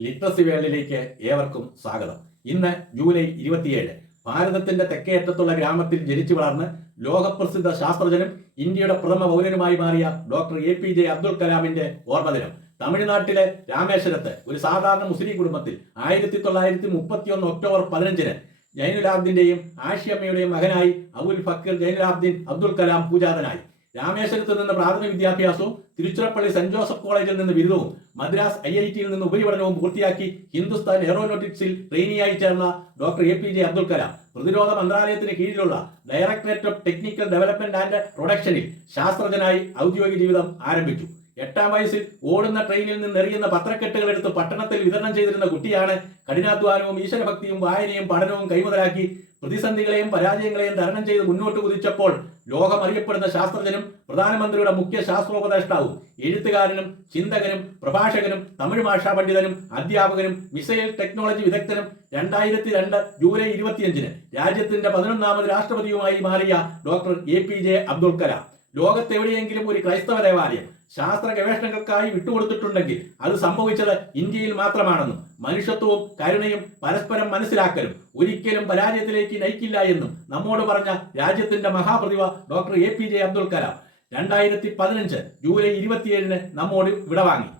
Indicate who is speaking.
Speaker 1: Literacy വേൾഡിലേക്ക് ഏവർക്കും സ്വാഗതം. ഇന്ന് ജൂലൈ ഇരുപത്തിയേഴ് ഭാരതത്തിന്റെ തെക്കേയറ്റത്തുള്ള ഗ്രാമത്തിൽ ജനിച്ചു വളർന്ന് ലോകപ്രസിദ്ധ ശാസ്ത്രജ്ഞനും ഇന്ത്യയുടെ പ്രഥമ പൗരനുമായി മാറിയ doctor A P J Abdul കലാമിന്റെ ഓർമ്മദിനം തമിഴ്നാട്ടിലെ രാമേശ്വരത്ത് ഒരു സാധാരണ മുസ്ലിം കുടുംബത്തിൽ ആയിരത്തി തൊള്ളായിരത്തി മുപ്പത്തി ഒന്ന് ഒക്ടോബർ പതിനഞ്ചിന് ജൈനുലാബ്ദിന്റെയും ആഷിയമ്മയുടെയും മകനായി അബുൽ ഫക്കീർ ജൈനുലാബ്ദീൻ അബ്ദുൾ കലാം പൂജാതനായി. രാമേശ്വരത്ത് നിന്ന് പ്രാഥമിക വിദ്യാഭ്യാസവും തിരുച്ചിറപ്പള്ളി സെന്റ് ജോസഫ് കോളേജിൽ നിന്ന് ബിരുദവും മദ്രാസ് ഐ ഐ ടിയിൽ നിന്ന് ഉപരിപഠനവും പൂർത്തിയാക്കി ഹിന്ദുസ്ഥാൻ എയറോനോട്ടിക്സിൽ ട്രെയിനിയായി ചേർന്ന doctor A P J Abdul Kalam. പ്രതിരോധ മന്ത്രാലയത്തിന് കീഴിലുള്ള directorate of technical development and പ്രൊഡക്ഷനിൽ ശാസ്ത്രജ്ഞനായി ഔദ്യോഗിക ജീവിതം ആരംഭിച്ചു. എട്ടാം വയസ്സിൽ ഓടുന്ന ട്രെയിനിൽ നിന്ന് എറിയുന്ന പത്രക്കെട്ടുകൾ എടുത്ത് പട്ടണത്തിൽ വിതരണം ചെയ്തിരുന്ന കുട്ടിയാണ് കഠിനാധ്വാനവും ഈശ്വരഭക്തിയും വായനയും പഠനവും കൈമുതലാക്കി പ്രതിസന്ധികളെയും പരാജയങ്ങളെയും തരണം ചെയ്ത് മുന്നോട്ട് കുതിച്ചപ്പോൾ ലോകമറിയപ്പെടുന്ന ശാസ്ത്രജ്ഞനും പ്രധാനമന്ത്രിയുടെ മുഖ്യ ശാസ്ത്രോപദേഷ്ടാവും എഴുത്തുകാരനും ചിന്തകനും പ്രഭാഷകനും തമിഴ് ഭാഷാ പണ്ഡിതനും അധ്യാപകനും മിസൈൽ ടെക്നോളജി വിദഗ്ധനും രണ്ടായിരത്തി രണ്ട് ജൂലൈ ഇരുപത്തിയഞ്ചിന് രാജ്യത്തിന്റെ പതിനൊന്നാമത് രാഷ്ട്രപതിയുമായി മാറിയ doctor A P J Abdul Kalam. ലോകത്തെവിടെയെങ്കിലും ഒരു ക്രൈസ്തവ ദേവാലയം ശാസ്ത്ര ഗവേഷണങ്ങൾക്കായി വിട്ടുകൊടുത്തിട്ടുണ്ടെങ്കിൽ അത് സംഭവിച്ചത് ഇന്ത്യയിൽ മാത്രമാണെന്നും മനുഷ്യത്വവും കരുണയും പരസ്പരം മനസ്സിലാക്കലും ഒരിക്കലും പരാജയത്തിലേക്ക് നയിക്കില്ല എന്നും നമ്മോട് പറഞ്ഞ രാജ്യത്തിന്റെ മഹാപ്രതിഭ doctor A P J Abdul Kalam. രണ്ടായിരത്തി പതിനഞ്ച് ജൂലൈ ഇരുപത്തിയേഴിന് നമ്മോട് വിടവാങ്ങി.